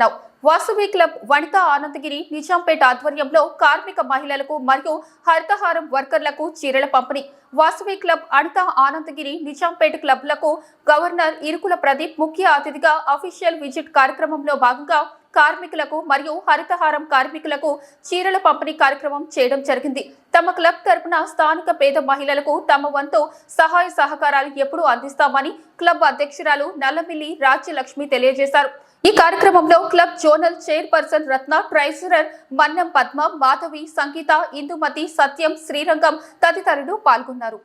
Now. Vasavi club Vanitha Anandagiri Nizampet ఆధ్వర్యంలో కార్మిక మహిళలకు మరియు హరితహారం వర్కర్లకు చీరల పంపిణీ. వాసవి క్లబ్ అనిత ఆనందగిరి నిజాంపేట క్లబ్లకు గవర్నర్ ఇరుకుల ప్రదీప్ ముఖ్య అతిథిగా అఫీషియల్ విజిట్ కార్యక్రమంలో భాగంగా కార్మికులకు మరియు హరితహారం కార్మికులకు చీరల పంపిణీ కార్యక్రమం చేయడం జరిగింది. తమ క్లబ్ తరపున స్థానిక పేద మహిళలకు తమ వంతు సహాయ సహకారాలు ఎప్పుడూ అందిస్తామని క్లబ్ అధ్యక్షురాలు నల్లమిల్లి రాజ్యలక్ష్మి తెలియజేశారు. ఈ కార్యక్రమంలో club zonal chairperson Ratna treasurer Mannam Padma Madhavi Sangeetha Indumathi Satyam Srirangam తదితరులు పాల్గొన్నారు.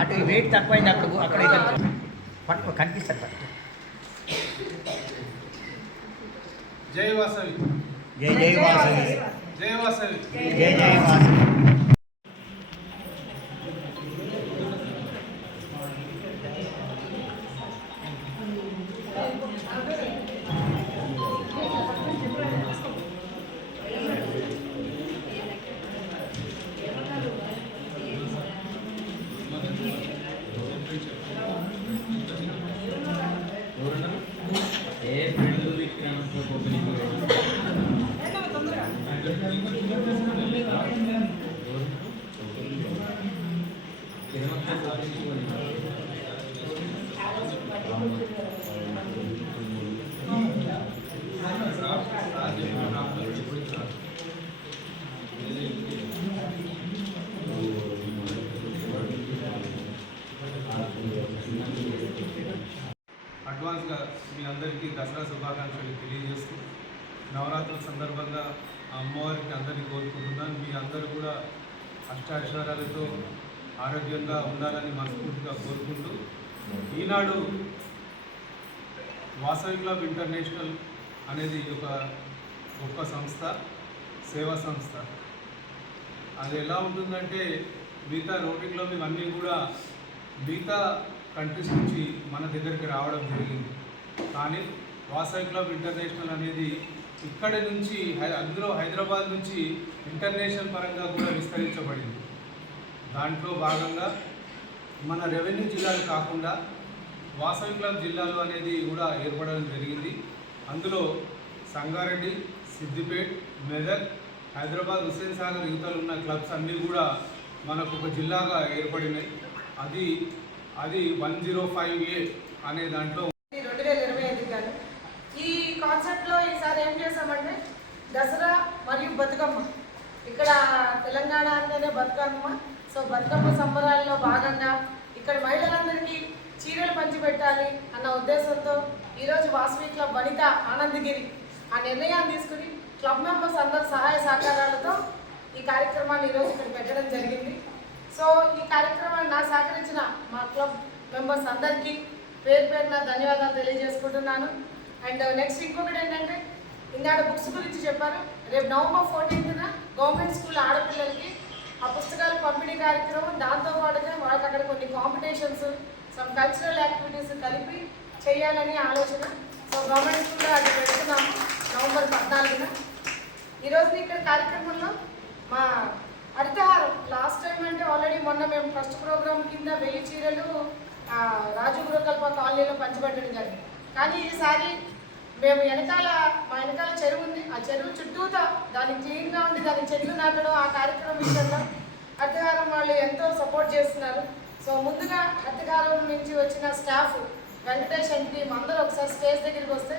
అటు వెయిట్ తక్కువైంది అక్కడ అక్కడ జై వాసవి. జై జై వాసవి. జై వాసవి జై జై వాసవి అందరికీ దసరా శుభాకాంక్షలు తెలియజేస్తూ నవరాత్రుల సందర్భంగా ఆ అమ్మవారికి అందరినీ కోరుకుంటున్నాను. మీ అందరూ కూడా అష్టాక్షరాలతో ఆరోగ్యంగా ఉండాలని మనస్ఫూర్తిగా కోరుకుంటూ ఈనాడు వాసవి క్లబ్ ఇంటర్నేషనల్ అనేది ఒక గొప్ప సంస్థ సేవా సంస్థ. అది ఎలా ఉంటుందంటే మిగతా రోటరీ క్లబ్ ఇవన్నీ కూడా మిగతా కంట్రీస్ నుంచి మన దగ్గరికి రావడం జరిగింది. కానీ వాసవి క్లబ్ ఇంటర్నేషనల్ అనేది ఇక్కడి నుంచి హై- అందులో హైదరాబాద్ నుంచి ఇంటర్నేషనల్ పరంగా కూడా విస్తరించబడింది. దాంట్లో భాగంగా మన రెవెన్యూ జిల్లాలు కాకుండా వాసవి క్లబ్ జిల్లాలు అనేది కూడా ఏర్పడడం జరిగింది. అందులో సంగారెడ్డి సిద్దిపేట్ మెదక్ హైదరాబాద్ హుస్సేన్ సాగర్ యువతలు ఉన్న క్లబ్స్ అన్నీ కూడా మనకు ఒక జిల్లాగా ఏర్పడినాయి. అది అది వన్ జీరో ఫైవ్ ఏ అనే దాంట్లో మరియు బతుకమ్మ. ఇక్కడ తెలంగాణ అంటేనే బతుకమ్మ సో బతుకమ్మ సంబరాల్లో భాగంగా ఇక్కడ మహిళలందరికీ చీరలు పంచిపెట్టాలి అన్న ఉద్దేశంతో ఈరోజు వాసవి క్లబ్ వనిత ఆనందగిరి ఆ నిర్ణయాన్ని తీసుకుని క్లబ్ మెంబర్స్ అందరి సహాయ సహకారాలతో ఈ కార్యక్రమాన్ని ఈరోజు ఇక్కడ పెట్టడం జరిగింది. సో ఈ కార్యక్రమాన్ని నా సహకరించిన మా క్లబ్ మెంబర్స్ అందరికీ పేరు పేరున ధన్యవాదాలు తెలియజేసుకుంటున్నాను. అండ్ నెక్స్ట్ ఇంకొకటి ఏంటంటే ఇందాక బుక్స్ గురించి చెప్పారు. రేపు నవంబర్ ఫోర్టీన్త్న గవర్నమెంట్ స్కూల్ ఆడపిల్లలకి ఆ పుస్తకాలు పంపిణీ కార్యక్రమం. దాంతోపాటుగా వాళ్ళకి అక్కడ కొన్ని కాంపిటీషన్స్ సమ్ కల్చరల్ యాక్టివిటీస్ కలిపి చేయాలని ఆలోచన. సో గవర్నమెంట్ స్కూల్లో అది పెడుతున్నాము నవంబర్ పద్నాలుగున. ఈరోజు ఇక్కడ కార్యక్రమంలో మా హరితహారం లాస్ట్ టైం అంటే ఆల్రెడీ మొన్న మేము ఫస్ట్ ప్రోగ్రామ్ కింద వెయ్యి చీరలు రాజు గృహకల్ప కాలనీలో పంచిపెట్టడం జరిగింది. కానీ ఈసారి మేము వెనకాల మా వెనకాల చెరువు ఉంది. ఆ చెరువు చుట్టూతా దాన్ని క్లీన్గా ఉంది. దాని చెట్లు నాటడం ఆ కార్యక్రమం విషయంలో అత్తగారం వాళ్ళు ఎంతో సపోర్ట్ చేస్తున్నారు. సో ముందుగా అత్తగారం నుంచి వచ్చిన స్టాఫ్ వెంకటేష్ అంటే అందరూ ఒకసారి స్టేజ్ దగ్గరికి వస్తే